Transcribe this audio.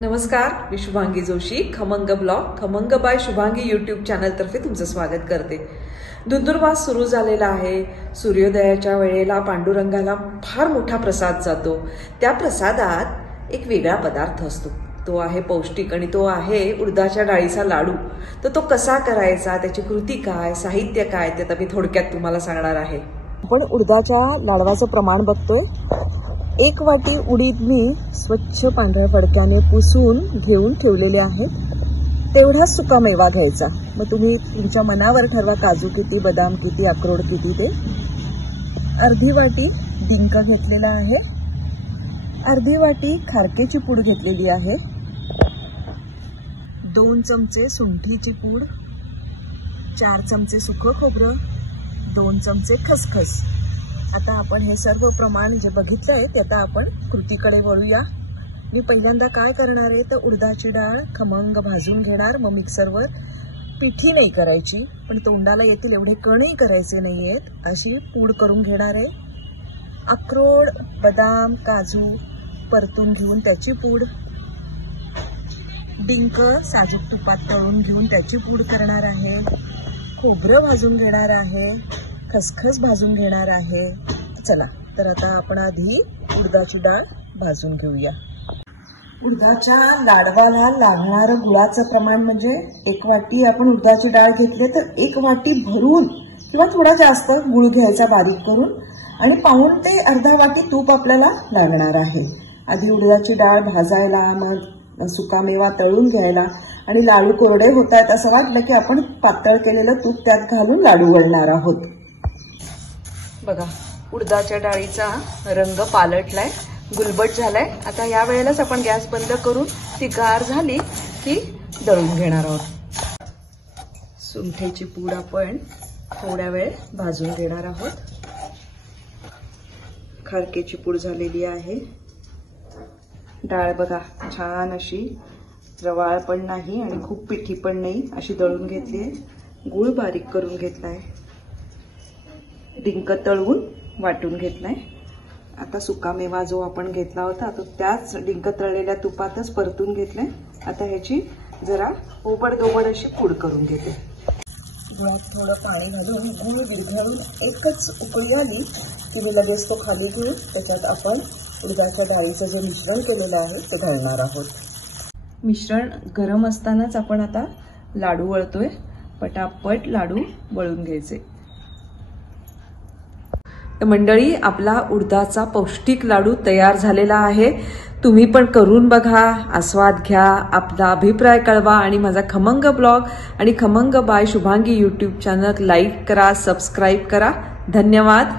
नमस्कार, मी शुभांगी जोशी. खमंग ब्लॉग खमंग बाय शुभांगी यूट्यूब चॅनल तर्फे तुमचं स्वागत करते. धुंदुरमास सुरू झालेला आहे. सूर्योदयाच्या वेळेला पांडुरंगाला फार मोठा प्रसाद जातो. त्या प्रसादात एक वेगळा पदार्थ असतो. तो आहे पौष्टिक आणि तो आहे उडदाच्या डाळीचा लाडू. तर तो कसा करायचा, त्याची कृती काय, साहित्य काय, ते आता मी थोडक्यात तुम्हाला सांगणार आहे. आपण उडदाच्या लाडवाचं प्रमाण बघतोय. 1 वाटी उडीद मी स्वच्छ पांढऱ्या फडक्याने पुसून घेऊन ठेवलेले आहेत. तेवढाच सुकामेवा घ्यायचा. मग तुम्ही तुमच्या मनावर ठरवा, काजू किती, बदाम किती, अक्रोड किती ते. अर्धी वाटी डिंक घेतलेला आहे. अर्धी वाटी खारकेची पूड घेतलेली आहे. 2 चमचे सुंठीची पूड, 4 चमचे सुकं खोबरं, 2 चमचे खसखस. आता आपण हे सर्व प्रमाण जे बघितलं आहे ते आता आपण कृतीकडे वळूया. मी पहिल्यांदा काय करणार आहे तर उडदाची डाळ खमंग भाजून घेणार. मग मिक्सरवर पिठी नाही करायची, पण तोंडाला येतील एवढे कणही करायचे नाही आहेत, अशी पूड करून घेणार आहे. अक्रोड, बदाम, काजू परतून घेऊन त्याची पूड. डिंक साजूक तुपात तळून घेऊन त्याची पूड करणार आहे. खोबरं भाजून घेणार आहे. खसखस भाजून घेणार आहे. चला तर आता आपण आधी उडदाची डाळ भाजून घेऊया. उडदाच्या लाडवाला लागणारं गुळाचं प्रमाण म्हणजे 1 वाटी आपण उडदाची डाळ घेतली तर 1 वाटी भरून किंवा थोडा जास्त गुळ घ्यायचा बारीक करून, आणि पाऊण ते अर्धा वाटी तूप आपल्याला लागणार आहे. आधी उडदाची डाळ भाजायला, मग सुकामेवा तळून घ्यायला, आणि लाडू कोरडे होत आहेत असं वाटलं की आपण पातळ केलेलं तूप त्यात घालून लाडू वळणार आहोत. बघा, उडदाच्या डाळीचा रंग पालटलाय, गुलबट झालाय. आता या वेळेलाच आपण गॅस बंद करून ती गार झाली की दळून घेणार आहोत. सुंठीची पूड आपण थोड्या वेळ भाजून घेणार आहोत. खारकेची पूड झालेली आहे. डाळ बघा छान अशी रवाळ पण नाही आणि खूप पिठी पण नाही अशी दळून घेतली आहे. गूळ बारीक करून घेतलाय. डिंक तळून वाटून घेतलाय. आता सुकामेवा जो आपण घेतला होता तो त्याच डिंक तळलेल्या तुपातच परतून घेतलाय. आता ह्याची जरा ओबडदोबड अशी पूड करून घेते. गुळात थोडं पाणी घालून गूळ विरघळून एकच उकळी आली की मी लगेच तो खाली घेऊन त्याच्यात आपण उडदाच्या डाळीचं जे मिश्रण केलेलं आहे ते घालणार आहोत. मिश्रण गरम असतानाच आपण आता लाडू वळतोय. पटापट लाडू वळून घ्यायचे. मंडळी, आपला उडदाचा पौष्टिक लाडू तयार झालेला आहे. तुम्ही पण करून बघा, आस्वाद घ्या, आपला अभिप्राय कळवा आणि माझा खमंग ब्लॉग आणि खमंग by Shubhangi YouTube channel like करा, सबस्क्राईब करा. धन्यवाद.